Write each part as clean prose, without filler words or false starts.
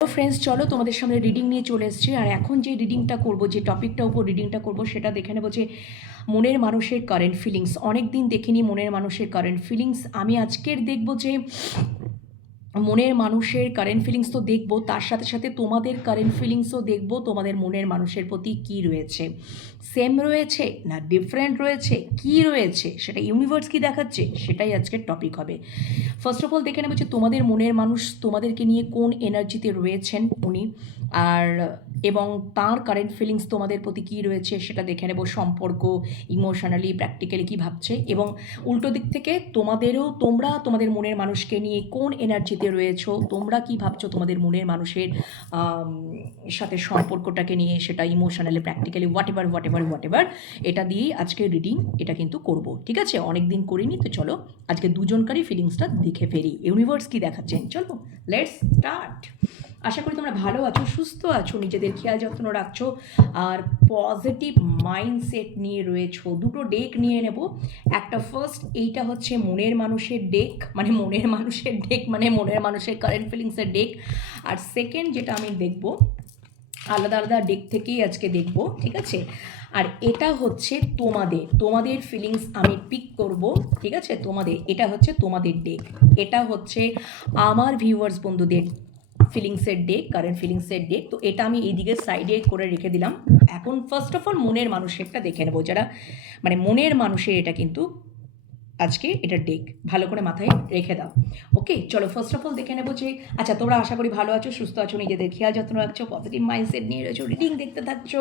তো ফ্রেন্ডস, চলো তোমাদের সামনে রিডিং নিয়ে চলে এসেছি। আর এখন যে রিডিংটা করব, যে টপিকটার উপর রিডিংটা করব, সেটা দেখে নেবো যে মনের মানুষের কারেন্ট ফিলিংস। অনেক দিন দেখিনি মনের মানুষের কারেন্ট ফিলিংস। আমি আজকের দেখব যে মনের মানুষের কারেন্ট ফিলিংস তো দেখবো, তার সাথে সাথে তোমাদের কারেন্ট ফিলিংসও দেখবো। তোমাদের মনের মানুষের প্রতি কী রয়েছে, সেম রয়েছে না ডিফারেন্ট রয়েছে, কি রয়েছে সেটা ইউনিভার্স কি দেখাচ্ছে, সেটাই আজকের টপিক হবে। ফার্স্ট অফ অল দেখে নেবো যে তোমাদের মনের মানুষ তোমাদেরকে নিয়ে কোন এনার্জিতে রয়েছেন উনি, আর এবং তার কারেন্ট ফিলিংস তোমাদের প্রতি কী রয়েছে সেটা দেখে নেব। সম্পর্ক, ইমোশনালি, প্র্যাকটিক্যালি কী ভাবছে, এবং উল্টো দিক থেকে তোমরা তোমাদের মনের মানুষকে নিয়ে কোন এনার্জিতে রয়েছো, তোমরা কি ভাবছো তোমাদের মনের মানুষের সাথে সম্পর্কটাকে নিয়ে, সেটা ইমোশনালি, প্র্যাকটিক্যালি, হোয়াট এভার এটা দিয়েই আজকে রিডিং এটা কিন্তু করব। ঠিক আছে, অনেক দিন করিনি, তো চলো আজকে দুজনকারই ফিলিংসটা দেখে ফেরি, ইউনিভার্স কি দেখাচ্ছেন। চলো লেটস স্টার্ট। আশা করি তোমরা ভালো আছো, সুস্থ আছো, নিজেদের খেয়াল যত্ন রাখছো, আর পজিটিভ মাইন্ডসেট নিয়ে রয়েছো। দুটো ডেক নিয়ে নেব। একটা ফার্স্ট, এইটা হচ্ছে মনের মানুষের ডেক, মানে মনের মানুষের কারেন্ট ফিলিংসের ডেক। আর সেকেন্ড যেটা আমি দেখব, আলাদা আলাদা ডেক থেকেই আজকে দেখব, ঠিক আছে। আর এটা হচ্ছে তোমাদের ফিলিংস আমি পিক করব, ঠিক আছে। এটা হচ্ছে তোমাদের ডেক, এটা হচ্ছে আমার ভিউয়ার্স বন্ধুদের ফিলিংসের ডেক, কারেন্ট ফিলিংসের ডেক। তো এটা আমি এইদিকে সাইডে করে রেখে দিলাম। এখন ফার্স্ট অফ অল মনের মানুষেরটা দেখে নেবো, যারা মানে মনের মানুষের, এটা কিন্তু আজকে এটা ডেক, ভালো করে মাথায় রেখে দাও। ওকে, চলো ফার্স্ট অফ অল দেখে নেবো যে আচ্ছা তোমরা আশা করি ভালো আছো, সুস্থ আছো, নিজেদের খেয়াল যত্ন রাখছো, পজিটিভ মাইন্ডসেট নিয়ে রয়েছো, রিডিং দেখতে থাকছো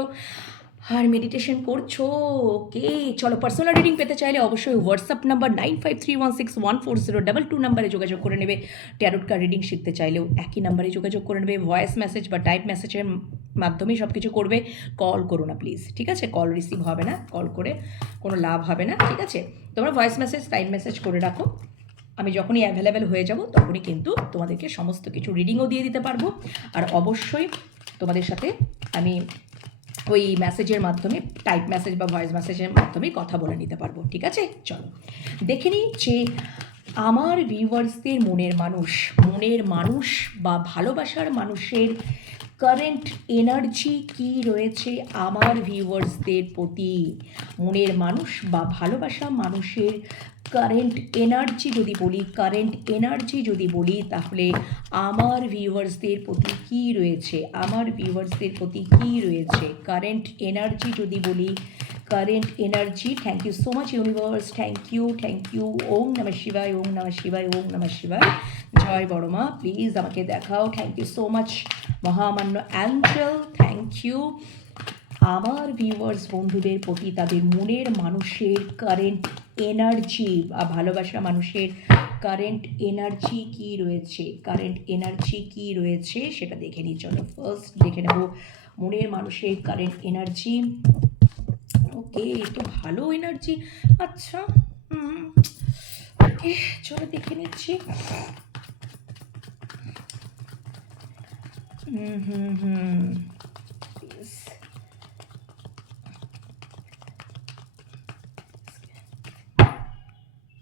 আর মেডিটেশন করছো। ওকে, চলো পার্সোনাল রিডিং পেতে চাইলে অবশ্যই হোয়াটসঅ্যাপ নাম্বার 9531614022 নাম্বারে যোগাযোগ করে নেবে। ট্যারোট কার্ড রিডিং শিখতে চাইলেও একই নাম্বারে যোগাযোগ করে নেবে। ভয়েস মেসেজ বা টাইপ মেসেজের মাধ্যমেই সব কিছু করবে, কল করো না প্লিজ, ঠিক আছে। কল রিসিভ হবে না, কল করে কোনো লাভ হবে না, ঠিক আছে। তোমরা ভয়েস মেসেজ, টাইপ মেসেজ করে রাখো, আমি যখনই অ্যাভেলেবেল হয়ে যাব তখনই কিন্তু তোমাদেরকে সমস্ত কিছু রিডিংও দিয়ে দিতে পারবো। আর অবশ্যই তোমাদের সাথে আমি ওই মেসেজের মাধ্যমে, টাইপ মেসেজ বা ভয়েস মেসেজের মাধ্যমে কথা বলে নিতে পারবো, ঠিক আছে। চলো দেখে নিই যে আমার ভিউয়ার্সদের মনের মানুষ বা ভালোবাসার মানুষের কারেন্ট এনার্জি কি রয়েছে আমার ভিউয়ার্সদের প্রতি। মনের মানুষ বা ভালোবাসা মানুষের কারেন্ট এনার্জি যদি বলি তাহলে আমার ভিউয়ার্সদের প্রতি কী রয়েছে, কারেন্ট এনার্জি যদি বলি, current energy. Thank you so much universe, thank you. Om নমঃ শিবায়, ওম নমঃ শিবায়, ওম নমঃ শিবায়। জয় বড়মা, প্লিজ আমাকে দেখাও। থ্যাংক ইউ সো মাচ মহামান্য অ্যাঞ্জেল, থ্যাংক ইউ। আমার ভিউয়ার্স বন্ধুদের প্রতি তাদের মনের মানুষের কারেন্ট এনার্জি বা ভালোবাসা মানুষের কারেন্ট এনার্জি কি রয়েছে সেটা দেখে নিই। চলো ফার্স্ট দেখে নেব মনের মানুষের কারেন্ট এনার্জি। ওকে, তো ভালো এনার্জি। আচ্ছা, ওকে, চলো দেখে নিচ্ছি।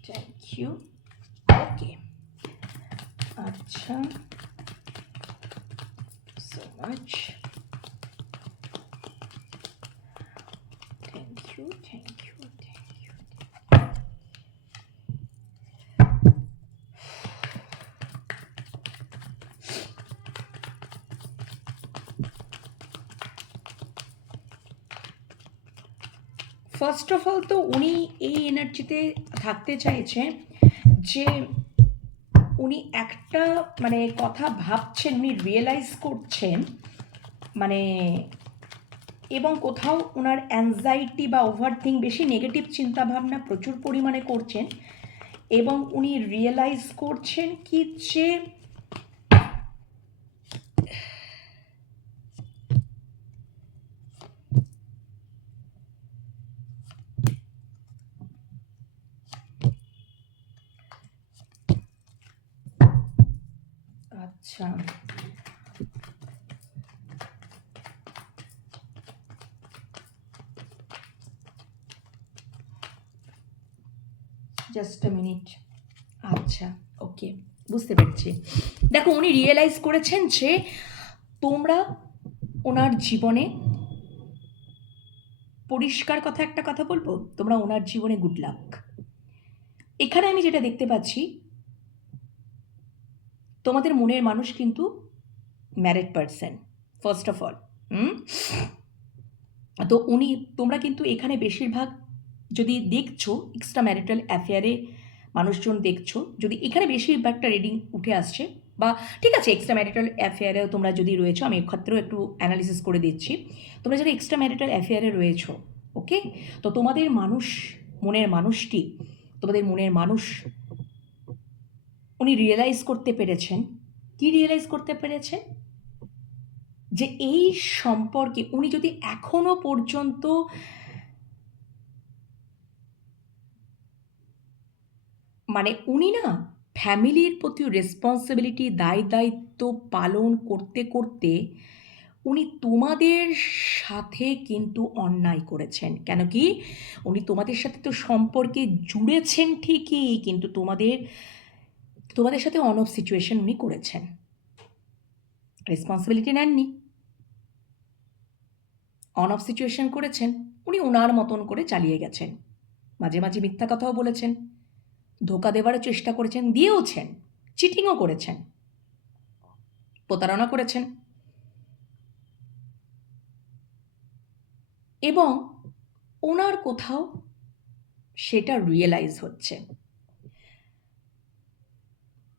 Thank you. ওকে, আচ্ছা, so much, thank you. First of all তো উনি এই এনার্জিতে থাকতে চাইছেন যে উনি একটা মানে কথা ভাবছেন, উনি রিয়েলাইজ করছেন, মানে এবং কোথাও ওনার অ্যাংজাইটি বা ওভারথিঙ্ক, বেশি নেগেটিভ চিন্তাভাবনা প্রচুর পরিমাণে করছেন, এবং উনি রিয়েলাইজ করছেন কি যে আচ্ছা, জাস্ট আ মিনিট। আচ্ছা, ওকে, বুঝতে পেরেছি। দেখো উনি রিয়েলাইজ করেছেন যে তোমরা ওনার জীবনে পরিষ্কার কথা একটা কথা বলবো, তোমরা ওনার জীবনে গুড লাক। এখানে আমি যেটা দেখতে পাচ্ছি, তোমাদের মনের মানুষ কিন্তু married person first of all. তো উনি, তোমরা কিন্তু এখানে বেশিরভাগ যদি দেখছো এক্সট্রা ম্যারিটাল অ্যাফেয়ারে মানুষজন দেখছো, যদি এখানে বেশিরভাগটা রিডিং উঠে আসছে, বা ঠিক আছে এক্সট্রা ম্যারিটাল অ্যাফেয়ারেও তোমরা যদি রয়েছো, আমি ক্ষেত্রেও একটু অ্যানালিসিস করে দিচ্ছি, তোমরা যারা এক্সট্রা ম্যারিটাল অ্যাফেয়ারে রয়েছো, ওকে, তো তোমাদের মানুষ, মনের মানুষটি, তোমাদের মনের মানুষ, উনি রিয়েলাইজ করতে পেরেছেন। কি রিয়েলাইজ করতে পেরেছেন? যে এই সম্পর্কে উনি যদি এখনো পর্যন্ত মানে উনি না ফ্যামিলির প্রতি রেসপন্সিবিলিটি, দায় দায়িত্ব পালন করতে করতে উনি তোমাদের সাথে কিন্তু অন্যায় করেছেন। কেন কি, উনি তোমাদের সাথে তো সম্পর্কে জুড়েছেন ঠিকই, কিন্তু তোমাদের সাথে অন অফ সিচুয়েশন উনি করেছেন, রেসপন্সিবিলিটি নেননি, অন অফ সিচুয়েশন করেছেন। উনি ওনার মতন করে চালিয়ে গেছেন, মাঝে মাঝে মিথ্যা কথাও বলেছেন, ধোকা দেওয়ারও চেষ্টা করেছেন, দিয়েওছেন, চিটিংও করেছেন, প্রতারণা করেছেন, এবং ওনার কোথাও সেটা রিয়েলাইজ হচ্ছে,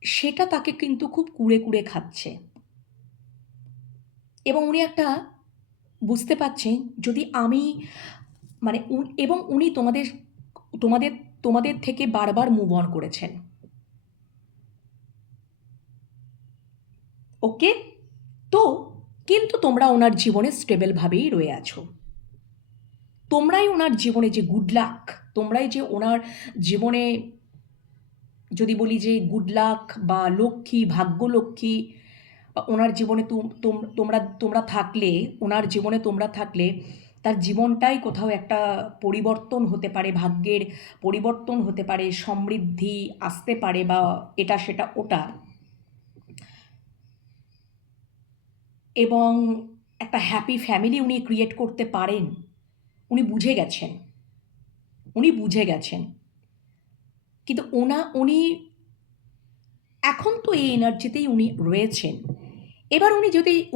সেটা তাকে কিন্তু খুব কুড়ে কুড়ে খাচ্ছে। এবং উনি একটা বুঝতে পারছেন, যদি আমি মানে এবং উনি তোমাদের তোমাদের তোমাদের থেকে বারবার মুভ অন করেছেন, ওকে। তো কিন্তু তোমরা ওনার জীবনে স্টেবলভাবেই রয়ে আছো, তোমরাই ওনার জীবনে যে গুড লাক, তোমরাই যে ওনার জীবনে, যদি বলি যে গুড লাক বা লক্ষ্মী, ভাগ্যলক্ষ্মী, বা ওনার জীবনে তোমরা তোমরা থাকলে, ওনার জীবনে তোমরা থাকলে তার জীবনটাই কোথাও একটা পরিবর্তন হতে পারে, ভাগ্যের পরিবর্তন হতে পারে, সমৃদ্ধি আসতে পারে, বা এটা সেটা ওটা, এবং একটা হ্যাপি ফ্যামিলি উনি ক্রিয়েট করতে পারেন। উনি বুঝে গেছেন, উনি বুঝে গেছেন। কিন্তু উনি এখন তো এই এনার্জিতেই উনি রয়েছেন। এবার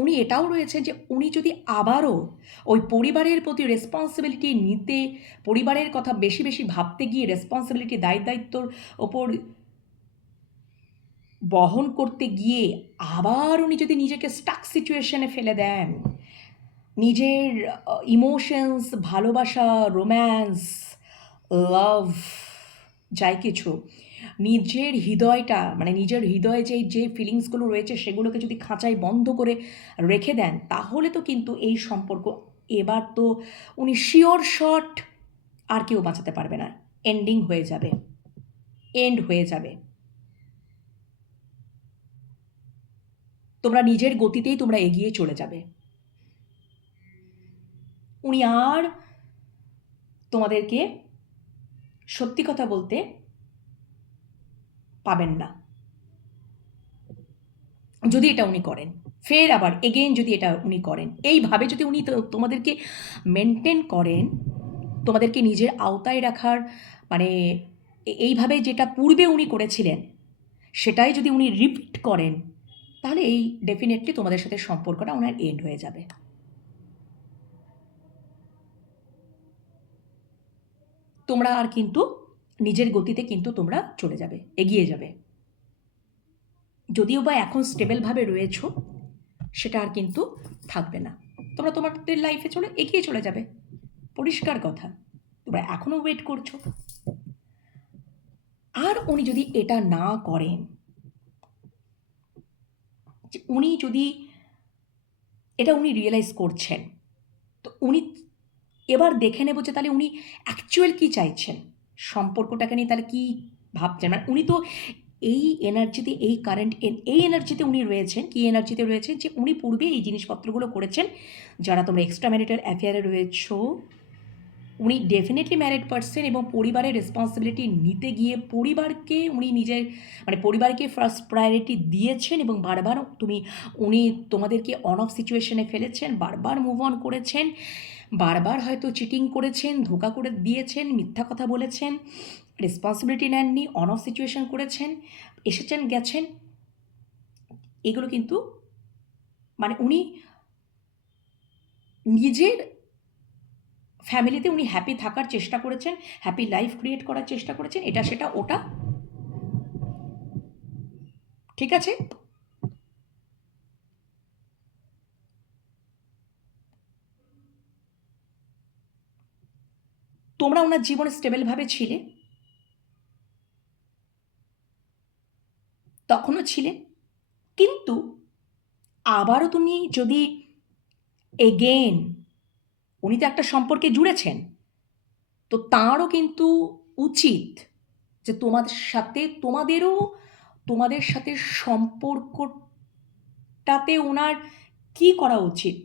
উনি এটাও রয়েছেন যে উনি যদি আবারও ওই পরিবারের প্রতি রেসপন্সিবিলিটি নিতে, পরিবারের কথা বেশি বেশি ভাবতে গিয়ে, রেসপন্সিবিলিটি, দায়িত্বর ওপর বহন করতে গিয়ে আবার উনি যদি নিজেকে স্টাক সিচুয়েশনে ফেলে দেন, নিজের ইমোশনস, ভালোবাসা, রোম্যান্স, লাভ, যাই কিছু, নিজের হৃদয়টা, মানে নিজের হৃদয়ে যে ফিলিংসগুলো রয়েছে সেগুলোকে যদি খাঁচায় বন্ধ করে রেখে দেন, তাহলে তো কিন্তু এই সম্পর্ক এবার তো উনি শিওর শট আর কেউ বাঁচাতে পারবে না, এন্ডিং হয়ে যাবে, এন্ড হয়ে যাবে। তোমরা নিজের গতিতেই তোমরা এগিয়ে চলে যাবে, উনি আর তোমাদেরকে সত্যি কথা বলতে পাবেন না, যদি এটা উনি করেন। ফের আবার এগেইন যদি এটা উনি করেন, এইভাবে যদি উনি তোমাদেরকে মেনটেন করেন, তোমাদেরকে নিজের আওতায় রাখার, মানে এইভাবে যেটা পূর্বে উনি করেছিলেন সেটাই যদি উনি রিপিট করেন, তাহলে এই ডেফিনেটলি তোমাদের সাথে সম্পর্কটা ওনার এন্ড হয়ে যাবে। তোমরা আর কিন্তু নিজের গতিতে কিন্তু তোমরা চলে যাবে, এগিয়ে যাবে। যদিও বা এখন স্টেবলভাবে রয়েছ, সেটা আর কিন্তু থাকবে না, তোমরা তোমাদের লাইফে এগিয়ে চলে যাবে, পরিষ্কার কথা। তোমরা এখনও ওয়েট করছো। আর উনি যদি এটা না করেন, উনি যদি এটা উনি রিয়েলাইজ করছেন, তো উনি এবার দেখে নেব যে তাহলে উনি অ্যাকচুয়াল কী চাইছেন, সম্পর্কটাকে নিয়ে তাহলে কী ভাবছেন। মানে উনি তো এই এনার্জিতে, এই কারেন্ট এই এনার্জিতে উনি রয়েছেন, কী এনার্জিতে রয়েছেন, যে উনি পূর্বে এই জিনিসপত্রগুলো করেছেন। যারা তোমরা এক্সট্রা ম্যারিটাল অ্যাফেয়ারে রয়েছো, উনি ডেফিনেটলি ম্যারিড পার্সন এবং পরিবারের রেসপন্সিবিলিটি নিতে গিয়ে পরিবারকে উনি নিজের মানে পরিবারকে ফার্স্ট প্রায়োরিটি দিয়েছেন এবং বারবার উনি তোমাদেরকে অন অফ সিচুয়েশনে ফেলেছেন, বারবার মুভ অন করেছেন, বারবার হয়তো চিটিং করেছেন, ধোঁকা করে দিয়েছেন, মিথ্যা কথা বলেছেন, রেসপন্সিবিলিটি নেননি, অন অফ সিচুয়েশন করেছেন, এসেছেন গেছেন। এগুলো কিন্তু মানে উনি নিজের ফ্যামিলিতে উনি হ্যাপি থাকার চেষ্টা করেছেন, হ্যাপি লাইফ ক্রিয়েট করার চেষ্টা করেছেন, এটা সেটা ওটা, ঠিক আছে। তোমরা ওনার জীবনে স্টেবলভাবে ছিলে, তখনও ছিলেন, কিন্তু আবারও তুমি যদি এগেন উনি তো একটা সম্পর্কে জুড়েছেন, তো তাঁরও কিন্তু উচিত যে তোমাদের সাথে সম্পর্কটাতে ওনার কি করা উচিত,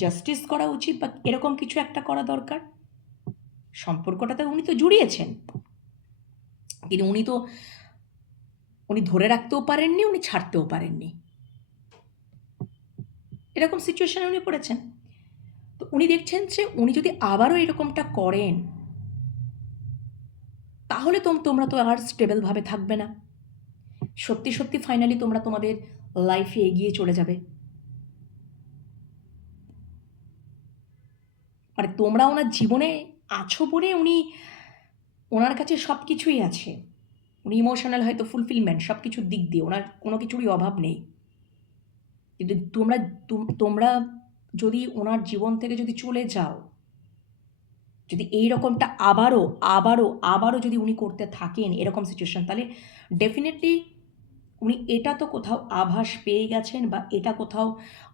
জাস্টিস করা উচিত বা এরকম কিছু একটা করা দরকার। সম্পর্কটাতে উনি তো জুড়িয়েছেন, কিন্তু উনি ধরে রাখতেও পারেননি, উনি ছাড়তেও পারেননি, এরকম সিচুয়েশনে উনি পড়েছেন। তো উনি দেখছেন যে উনি যদি আবারও এরকমটা করেন, তাহলে তোমরা তো আর স্টেবলভাবে থাকবে না, সত্যি সত্যি ফাইনালি তোমরা তোমাদের লাইফে এগিয়ে চলে যাবে। মানে তোমরা ওনার জীবনে আছো বলে ওনার কাছে সব কিছুই আছে, উনি ইমোশনাল হয়তো ফুলফিলমেন্ট সব কিছুর দিক দিয়ে ওনার কোনো কিছুরই অভাব নেই, কিন্তু তোমরা যদি ওনার জীবন থেকে যদি চলে যাও, যদি এই রকমটা আবারও আবারও আবারও যদি উনি করতে থাকেন এরকম সিচুয়েশন, তাহলে ডেফিনেটলি উনি এটা তো কোথাও আভাস পেয়ে গেছেন বা এটা কোথাও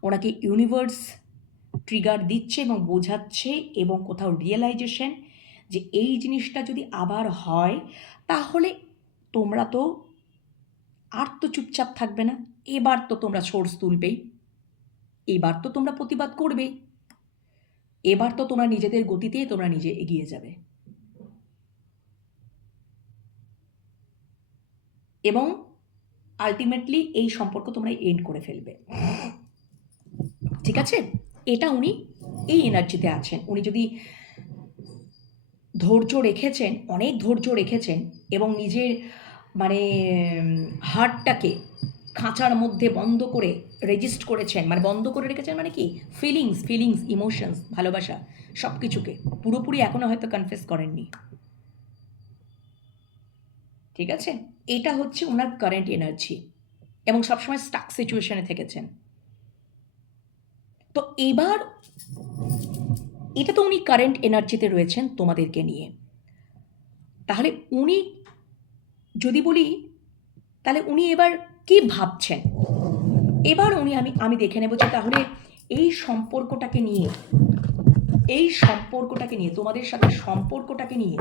ওনাকে ইউনিভার্স ট্রিগার দিচ্ছে এবং বোঝাচ্ছে এবং কোথাও রিয়েলাইজেশন যে এই জিনিসটা যদি আবার হয়, তাহলে তোমরা তো আর তো চুপচাপ থাকবে না, এবার তো তোমরা সোর্স তুলবেই, এবার তো তোমরা প্রতিবাদ করবেই, এবার তো তোমরা নিজেদের গতিতেই তোমরা নিজে এগিয়ে যাবে এবং আলটিমেটলি এই সম্পর্ক তোমরা এন্ড করে ফেলবে, ঠিক আছে। এটা উনি এই এনার্জিতে আছেন। উনি যদি ধৈর্য রেখেছেন, অনেক ধৈর্য রেখেছেন এবং নিজের মানে হার্টটাকে খাঁচার মধ্যে বন্ধ করে রেজিস্ট করেছেন, মানে বন্ধ করে রেখেছেন মানে কি, ফিলিংস ইমোশনস ভালোবাসা সব কিছুকে পুরোপুরি এখনও হয়তো কনফেস করেননি, ঠিক আছে। এটা হচ্ছে ওনার কারেন্ট এনার্জি এবং সবসময় স্টাক সিচুয়েশনে থেকেছেন। তো এবার এটা তো উনি কারেন্ট এনার্জিতে রয়েছেন তোমাদেরকে নিয়ে, তাহলে উনি যদি বলি তাহলে উনি এবার কি ভাবছেন, এবার আমি দেখে নেব যে তাহলে এই সম্পর্কটাকে নিয়ে তোমাদের সাথে সম্পর্কটাকে নিয়ে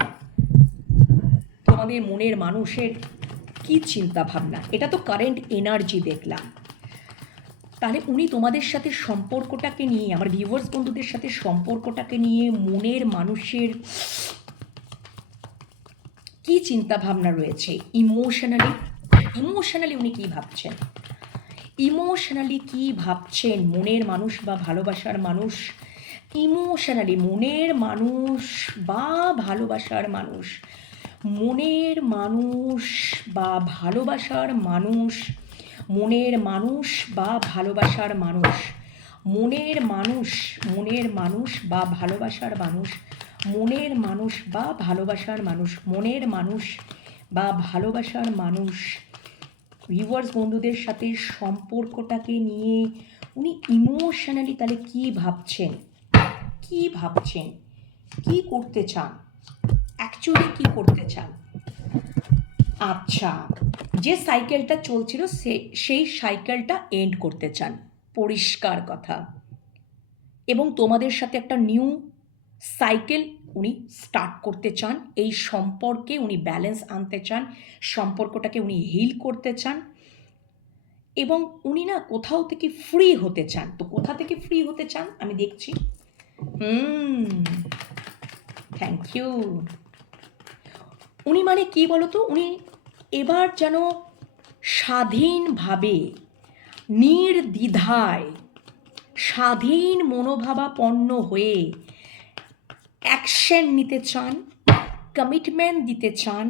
তোমাদের মনের মানুষের কি চিন্তা ভাবনা, এটা তো কারেন্ট এনার্জি দেখলাম। তাহলে উনি তোমাদের সাথে সম্পর্কটাকে নিয়ে, আমার ভিউয়ার্স বন্ধুদের সাথে সম্পর্কটাকে নিয়ে মনের মানুষের কি চিন্তা ভাবনা রয়েছে, ইমোশনালি উনি কি ভাবছেন, ইমোশনালি কি ভাবছেন মনের মানুষ বা ভালোবাসার মানুষ, ইমোশনালি মনের মানুষ বা ভালোবাসার মানুষ, মনের মানুষ বা ভালোবাসার মানুষ, মনের মানুষ বা ভালোবাসার মানুষ, মনের মানুষ বা ভালোবাসার মানুষ, মনের মানুষ বা ভালোবাসার মানুষ, মনের মানুষ বা ভালোবাসার মানুষ, ভিউয়ার্স বন্ধুদের সাথে সম্পর্কটাকে নিয়ে উনি ইমোশনালি তাহলে কি ভাবছেন, কি করতে চান, অ্যাকচুয়ালি কি করতে চান। আচ্ছা, যে সাইকেলটা চলছিল সেই সাইকেলটা এন্ড করতে চান, পরিষ্কার কথা, এবং তোমাদের সাথে একটা নিউ সাইকেল উনি স্টার্ট করতে চান, এই সম্পর্কে উনি ব্যালেন্স আনতে চান, সম্পর্কটাকে উনি হিল করতে চান এবং উনি না কোথাও থেকে ফ্রি হতে চান। তো কোথা থেকে ফ্রি হতে চান আমি দেখছি, থ্যাংক ইউ। উনি মানে কি বলতো, উনি এবার যেন স্বাধীনভাবে, নির্দ্বিধায়, স্বাধীন মনোভাবাপন্ন হয়ে অ্যাকশন নিতে চান, কমিটমেন্ট দিতে চান,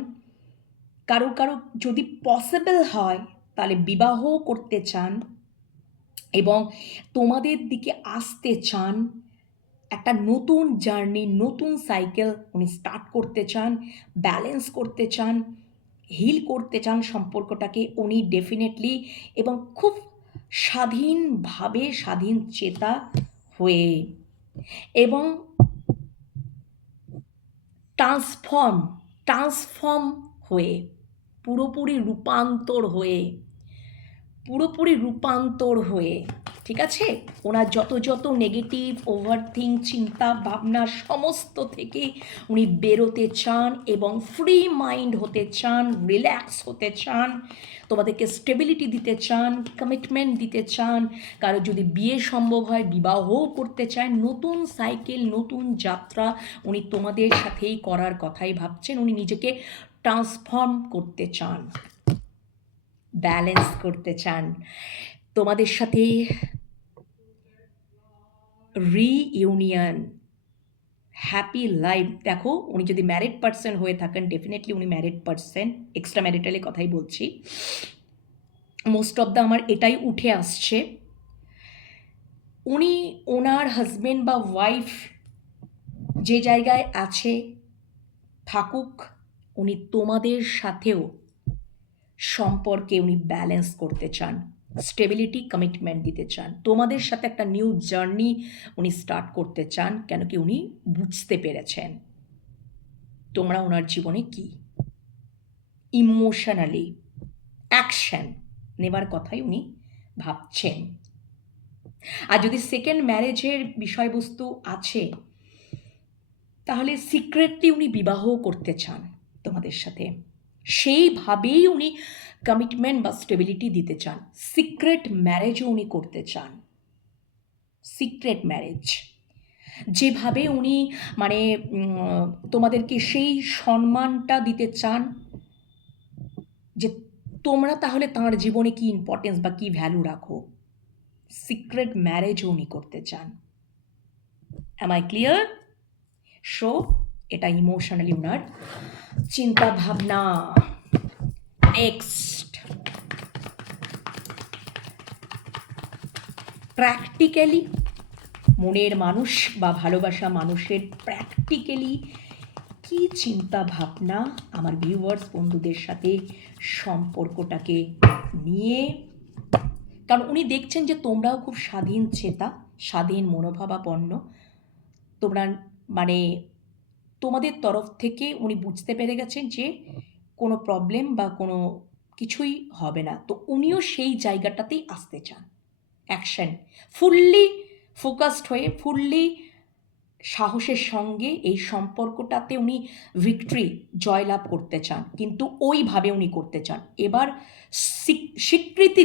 কারো কারো যদি পসিবল হয় তাহলে বিবাহ করতে চান এবং তোমাদের দিকে আসতে চান। একটা নতুন জার্নি, নতুন সাইকেল উনি স্টার্ট করতে চান, ব্যালেন্স করতে চান, হিল করতে চান সম্পর্কটাকে উনি ডেফিনেটলি, এবং খুব স্বাধীনভাবে, স্বাধীন চেতা হয়ে, এবং ট্রান্সফর্ম হয়ে, পুরোপুরি রূপান্তর হয়ে, ঠিক আছে? ওনার যত যত নেগেটিভ ওভারথিঙ্ক, চিন্তা ভাবনা সমস্ত থেকে উনি বেরোতে চান এবং ফ্রি মাইন্ড হতে চান, রিল্যাক্স হতে চান, তোমাদেরকে স্টেবিলিটি দিতে চান, কমিটমেন্ট দিতে চান। কারো যদি বিয়ে সম্ভব হয়, বিবাহ করতে চান, নতুন সাইকেল, নতুন যাত্রা উনি তোমাদের সাথেই করার কথাই ভাবছেন। উনি নিজেকে ট্রান্সফর্ম করতে চান, ব্যালেন্স করতে চান, তোমাদের সাথে রিইউনিয়ন, হ্যাপি লাইফ। দেখো, উনি যদি ম্যারিড পার্সন হয়ে থাকেন, ডেফিনেটলি উনি ম্যারিড পার্সন, এক্সট্রা ম্যারিটালের কথাই বলছি। মোস্ট অফ দ্য আমার এটাই উঠে আসছে। উনি ওনার হাজবেন্ড বা ওয়াইফ যে জায়গায় আছে থাকুক, উনি তোমাদের সাথেও সম্পর্কে উনি ব্যালেন্স করতে চান, স্টেবিলিটি, কমিটমেন্ট দিতে চান, তোমাদের সাথে একটা নিউ জার্নি উনি স্টার্ট করতে চান। কেন কি উনি বুঝতে পেরেছেন তোমরা ওনার জীবনে কি, ইমোশনালি অ্যাকশন নেবার কথাই উনি ভাবছেন। আর যদি সেকেন্ড ম্যারেজের বিষয়বস্তু আছে, তাহলে সিক্রেটলি উনি বিবাহ করতে চান তোমাদের সাথে, সেইভাবেই উনি কমিটমেন্ট বা স্টেবিলিটি দিতে চান। সিক্রেট ম্যারেজও উনি করতে চান, সিক্রেট ম্যারেজ, যেভাবে উনি মানে তোমাদেরকে সেই সম্মানটা দিতে চান যে তোমরা তাহলে তাঁর জীবনে কি ইম্পর্টেন্স বা কি ভ্যালু রাখো। সিক্রেট ম্যারেজও উনি করতে চান। Am I clear? সো এটা ইমোশনালি ওনার চিন্তা ভাবনা। নেক্সট, প্র্যাকটিক্যালি মনের মানুষ বা ভালোবাসা মানুষের প্র্যাকটিক্যালি কি চিন্তা ভাবনা আমার ভিউয়ার্স বন্ধুদের সাথে সম্পর্কটাকে নিয়ে। কারণ উনি দেখছেন যে তোমরাও খুব স্বাধীন চেতা, স্বাধীন মনোভাবাপন্ন, তোমরা মানে তোমাদের তরফ থেকে উনি বুঝতে পেরে গেছেন যে কোনো প্রবলেম বা কোনো কিছুই হবে না। তো উনিও সেই জায়গাটাতেই আসতে চান, অ্যাকশন, ফুললি ফোকাসড হয়ে, ফুললি সাহসের সঙ্গে এই সম্পর্কটাতে উনি ভিক্টরি, জয়লাভ করতে চান, কিন্তু ওইভাবে উনি করতে চান। এবার স্বীকৃতি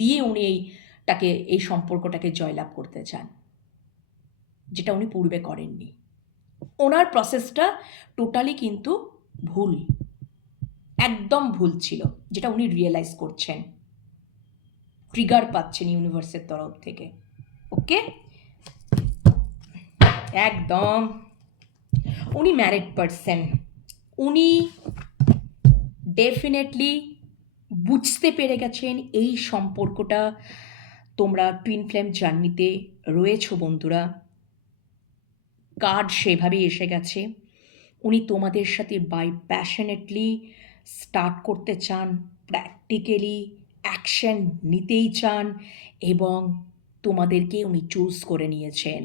দিয়ে উনি এই সম্পর্কটাকে জয়লাভ করতে চান, যেটা উনি পূর্বে করেননি। ওনার প্রসেসটা টোটালি কিন্তু ভুল, একদম ভুল ছিল, যেটা উনি রিয়েলাইজ করছেন, ট্রিগার পাচ্ছেন ইউনিভার্সের তরফ থেকে। ওকে, একদম উনি ম্যারিড পার্সন, উনি ডেফিনেটলি বুঝতে পেরে গেছেন এই সম্পর্কটা। তোমরা টুইন ফ্লেম জার্নিতে রয়েছো বন্ধুরা, কার্ড সেভাবেই এসে গেছে। উনি তোমাদের সাথে বাই প্যাশনেটলি স্টার্ট করতে চান, প্র্যাকটিক্যালি অ্যাকশন নিতেই চান, এবং তোমাদেরকে উনি চুজ করে নিয়েছেন।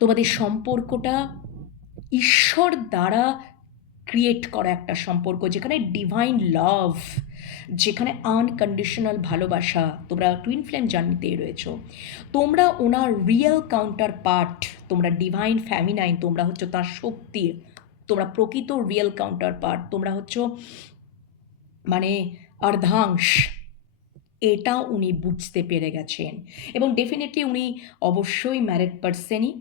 তোমাদের সম্পর্কটা ঈশ্বর দ্বারা ক্রিয়েট করা একটা সম্পর্ক, যেখানে ডিভাইন লাভ, যেখানে আনকন্ডিশনাল ভালোবাসা। তোমরা টুইন ফ্লেম জার্নিতেই রয়েছো, তোমরা ওনার রিয়েল কাউন্টার পার্ট, তোমরা ডিভাইন ফ্যামিনাইন, তোমরা হচ্ছে তার শক্তির, তোমরা প্রকৃত রিয়েল কাউন্টার পার্ট, তোমরা হচ্ছে মানে অর্ধাংশ। এটা উনি বুঝতে পেরে গেছেন, এবং ডেফিনেটলি উনি অবশ্যই ম্যারিড পার্সনই,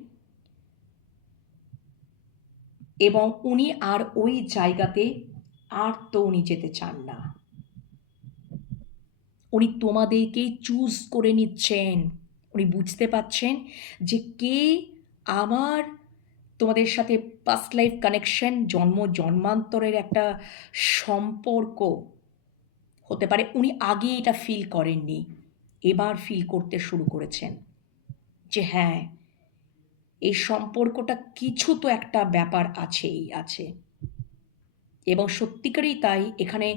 এবং উনি আর ওই জায়গাতে আর তো উনি যেতে চান না। উনি তোমাদেরকেই চুজ করে নিচ্ছেন। উনি বুঝতে পারছেন যে কে আমার তোমাদের সাথে পাস্ট লাইফ কানেকশন, জন্মান্তরের একটা সম্পর্ক হতে পারে। উনি আগে এটা ফিল করেননি, এবার ফিল করতে শুরু করেছেন যে হ্যাঁ, এই সম্পর্কটা কিছু তো একটা ব্যাপার আছেই আছে। এবং সত্যিকারই তাই, এখানে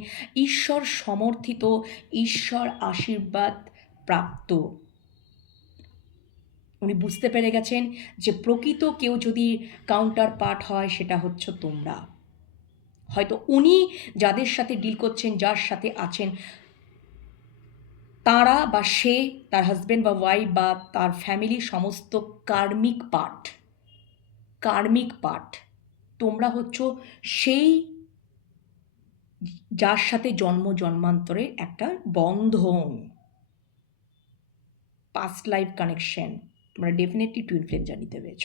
ঈশ্বর সমর্থিত, ঈশ্বর আশীর্বাদ প্রাপ্ত। উনি বুঝতে পেরে গেছেন যে প্রকৃত কেউ যদি কাউন্টার পার্ট হয় সেটা হচ্ছে তোমরা। হয়তো উনি যাদের সাথে ডিল করছেন, যার সাথে আছেন, তারা বা সে, তার হাজব্যান্ড বা ওয়াইফ বা তার ফ্যামিলি সমস্ত কার্মিক পার্ট। তোমরা হচ্ছ সেই যার সাথে জন্মান্তরে একটা বন্ধন, পাস্ট লাইফ কানেকশন। তোমরা ডেফিনেটলি টুইন ফ্লেম জার্নিতে রয়েছ।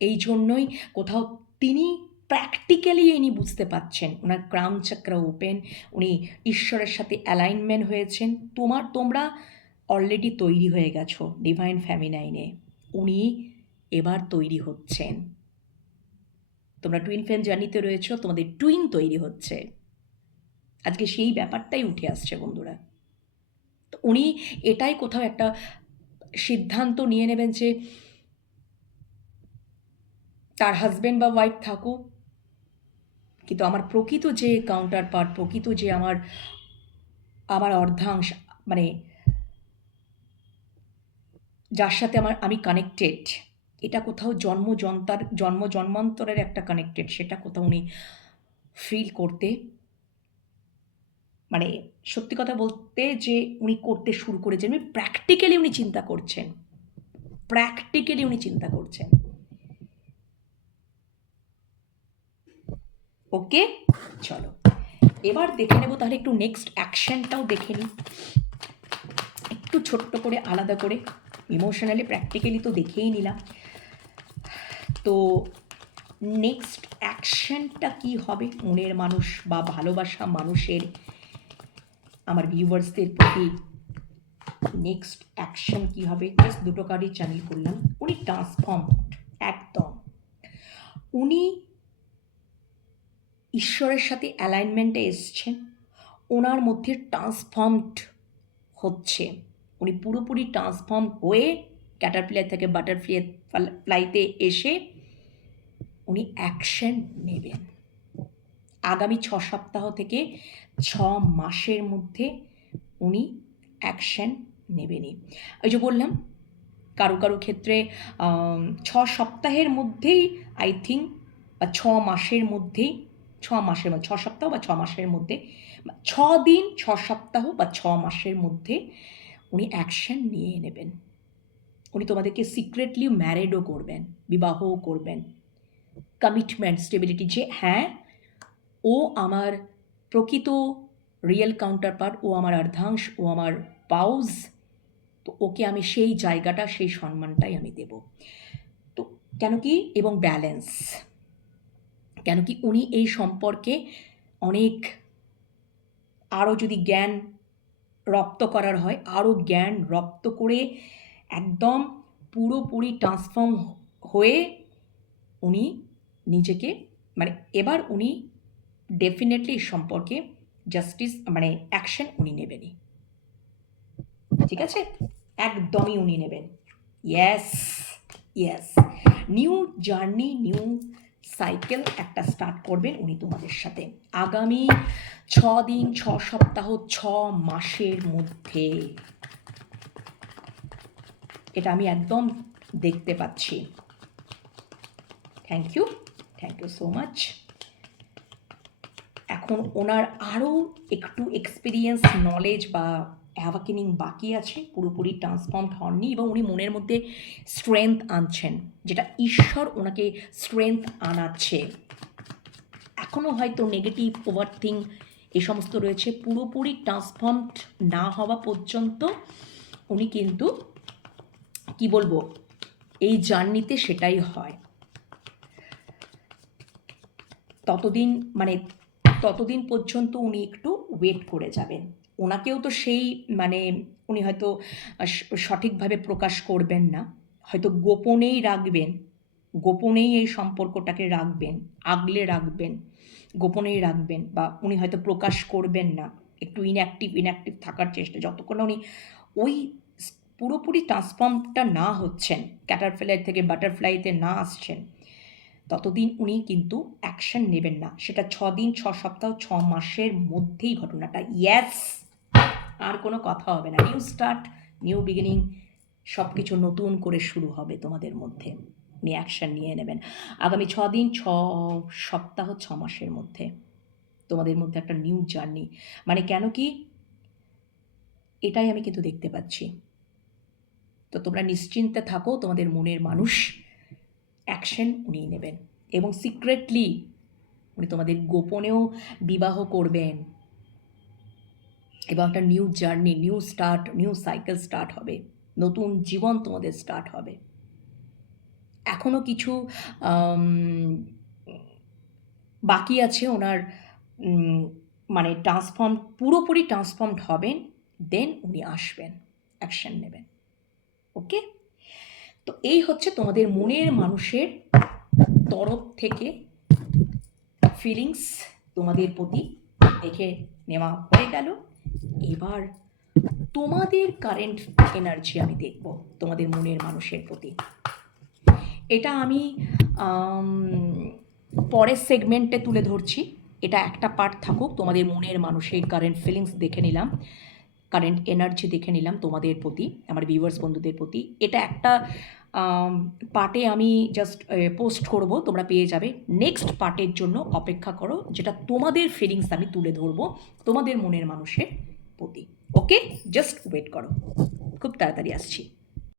এই জন্যই কোথাও তিনি প্র্যাকটিক্যালি ইনি বুঝতে পাচ্ছেন, ওনার ক্রাউন চক্র ওপেন, উনি ঈশ্বরের সাথে অ্যালাইনমেন্ট হয়েছেন। তোমরা অলরেডি তৈরি হয়ে গেছো ডিভাইন ফ্যামিনাইনে, উনি এবার তৈরি হচ্ছেন। তোমরা টুইন ফ্লেম জার্নিতে রয়েছ, তোমাদের টুইন তৈরি হচ্ছে। আজকে সেই ব্যাপারটাই উঠে আসছে বন্ধুরা। তো উনি এটাই কোথাও একটা সিদ্ধান্ত নিয়ে নেবেন যে তার হাজব্যান্ড বা ওয়াইফ থাকুক, কিন্তু আমার প্রকৃত যে কাউন্টার পার্ট, প্রকৃত যে আমার অর্ধাংশ, মানে যার সাথে আমি কানেক্টেড, এটা কোথাও জন্মান্তরের একটা কানেক্টেড, সেটা কোথাও উনি ফিল করতে, মানে সত্যি কথা বলতে যে উনি করতে শুরু করেছেন। প্র্যাকটিক্যালি উনি চিন্তা করছেন। ওকে, চলো এবার দেখে নেব তাহলে একটু নেক্সট অ্যাকশনটাও দেখে নিই একটু ছোট্ট করে, আলাদা করে। ইমোশনালি প্র্যাকটিক্যালি তো দেখেই নিলাম, তো নেক্সট অ্যাকশনটা কি হবে মনের মানুষ বা ভালোবাসা মানুষের, আমার ভিউয়ার্সদের প্রতি নেক্সট অ্যাকশন কি হবে। জাস্ট দুটো কার্ডই চ্যানেল করলাম। উনি ট্রান্সফর্মড, একদম উনি ঈশ্বরের সাথে অ্যালাইনমেন্টে এসছেন, ওনার মধ্যে ট্রান্সফর্মড হচ্ছে। উনি পুরোপুরি ট্রান্সফর্ম হয়ে ক্যাটারপিলার থেকে বাটারফ্লাইতে এসে উনি অ্যাকশন নেবেন। আগামী 6 সপ্তাহ থেকে 6 মাসের মধ্যে উনি অ্যাকশন নেবেনই। ওই যে বললাম, কারো ক্ষেত্রে 6 সপ্তাহের মধ্যেই, আই থিঙ্ক, বা 6 মাসের মধ্যেই, 6 সপ্তাহ বা 6 মাসের মধ্যে, 6 দিন, 6 সপ্তাহ বা 6 মাসের মধ্যে উনি অ্যাকশন নিয়ে নেবেন। উনি তোমাদেরকে সিক্রেটলি ম্যারিডও করবেন, বিবাহও করবেন। কমিটমেন্ট, স্টেবিলিটি, যে হ্যাঁ ও আমার প্রকৃত রিয়েল কাউন্টার পার্ট, ও আমার অর্ধাংশ, ও আমার পাউজ, তো ওকে আমি সেই জায়গাটা, সেই সম্মানটাই আমি দেব। তো কেন কি, এবং ব্যালেন্স, কেন কি উনি এই সম্পর্কে অনেক আরও যদি জ্ঞান রপ্ত করার হয়, আরও জ্ঞান রপ্ত করে একদম পুরোপুরি ট্রান্সফর্ম হয়ে উনি নিজেকে, মানে এবার উনি ডেফিনেটলি এই সম্পর্কে জাস্টিস, মানে অ্যাকশন উনি নেবেনই। ঠিক আছে, একদমই উনি নেবেন। Yes, new journey, new cycle একটা স্টার্ট করবেন উনি তোমাদের সাথে আগামী 6 দিন, 6 সপ্তাহ, 6 মাসের মধ্যে। এটা আমি একদম দেখতে পাচ্ছি। Thank you so much. এখন ওনার আরও একটু এক্সপিরিয়েন্স, নলেজ বা অ্যাওয়াকেনিং বাকি আছে, পুরোপুরি ট্রান্সফর্মড হননি, এবং উনি মনের মধ্যে স্ট্রেংথ আনছেন, যেটা ঈশ্বর ওনাকে স্ট্রেংথ আনাচ্ছে। এখনও হয়তো নেগেটিভ ওভারথিং এ সমস্ত রয়েছে, পুরোপুরি ট্রান্সফর্মড না হওয়া পর্যন্ত উনি কিন্তু কি বলবো, এই জার্নিতে সেটাই হয়। ততদিন পর্যন্ত উনি একটু ওয়েট করে যাবেন। ওনাকেও তো সেই উনি হয়তো সঠিকভাবে প্রকাশ করবেন না, হয়তো গোপনেই এই সম্পর্কটাকে রাখবেন, আগলে রাখবেন, গোপনেই রাখবেন, বা উনি হয়তো প্রকাশ করবেন না, একটু ইনঅ্যাক্টিভ থাকার চেষ্টা, যতক্ষণ উনি ওই পুরোপুরি ট্রান্সফর্মটা না হচ্ছেন, ক্যাটারপিলার থেকে বাটারফ্লাইতে না আসছেন, ততদিন উনি কিন্তু অ্যাকশন নেবেন না। সেটা 6 দিন, 6 সপ্তাহ, 6 মাসের মধ্যেই ঘটনাটা, ইয়েস, আর কোনো কথা হবে না। নিউ স্টার্ট, নিউ বিগিনিং, সব কিছু নতুন করে শুরু হবে তোমাদের মধ্যে। উনি অ্যাকশন নিয়ে নেবেন আগামী 6 দিন, 6 সপ্তাহ, 6 মাসের মধ্যে তোমাদের মধ্যে একটা নিউ জার্নি। কেন কি, এটাই আমি কিন্তু দেখতে পাচ্ছি। তো তোমরা নিশ্চিন্তে থাকো, তোমাদের মনের মানুষ অ্যাকশন উনি নেবেন, এবং সিক্রেটলি উনি তোমাদের গোপনেও বিবাহ করবেন, এবং একটা new journey, new start, new cycle start হবে, নতুন জীবন তোমাদের স্টার্ট হবে। এখনও কিছু বাকি আছে ওনার, পুরোপুরি ট্রান্সফর্মড হবেন, দেন উনি আসবেন, অ্যাকশন নেবেন। ওকে, তো এই হচ্ছে তোমাদের মনের মানুষের তরফ থেকে ফিলিংস তোমাদের প্রতি দেখে নেওয়া হয়ে গেল। এবার তোমাদের কারেন্ট এনার্জি আমি দেখব তোমাদের মনের মানুষের প্রতি। এটা আমি পরের সেগমেন্টে তুলে ধরছি, এটা একটা পার্ট থাকুক। তোমাদের মনের মানুষের কারেন্ট ফিলিংস দেখে নিলাম, কারেন্ট এনার্জি দেখে নিলাম তোমাদের প্রতি, আমার ভিউয়ার্স বন্ধুদের প্রতি। এটা একটা পার্টে আমি জাস্ট পোস্ট করব, তোমরা পেয়ে যাবে। নেক্সট পার্টের জন্য অপেক্ষা করো, যেটা তোমাদের ফিলিংস আমি তুলে ধরবো তোমাদের মনের মানুষের প্রতি। ওকে, জাস্ট ওয়েট করো, খুব তাড়াতাড়ি আসছি।